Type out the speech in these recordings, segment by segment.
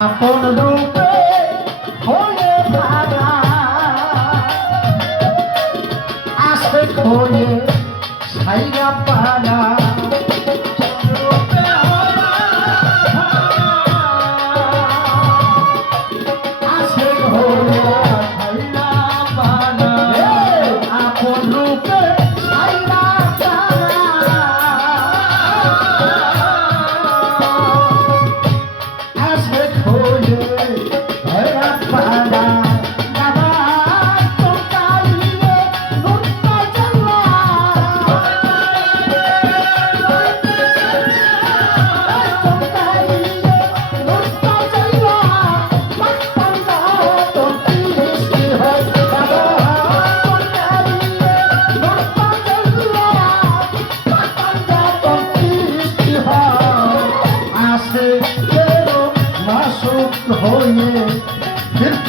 A ponta do pé. মাসুক হয়ে তীর্থ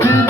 Thank you.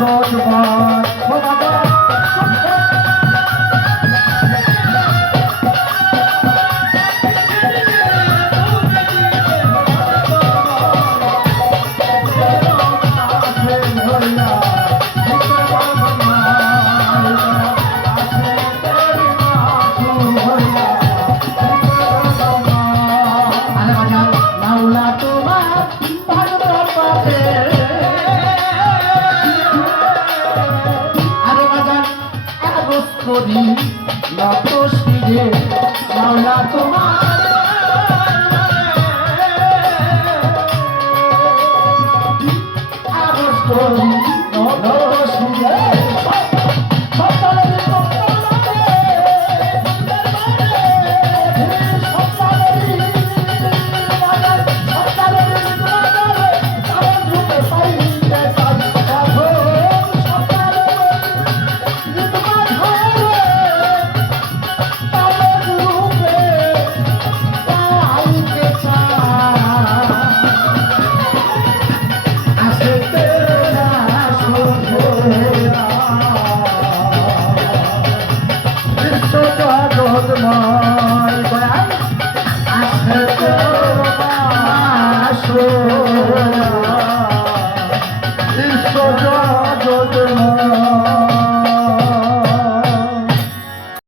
দশ বার Señor.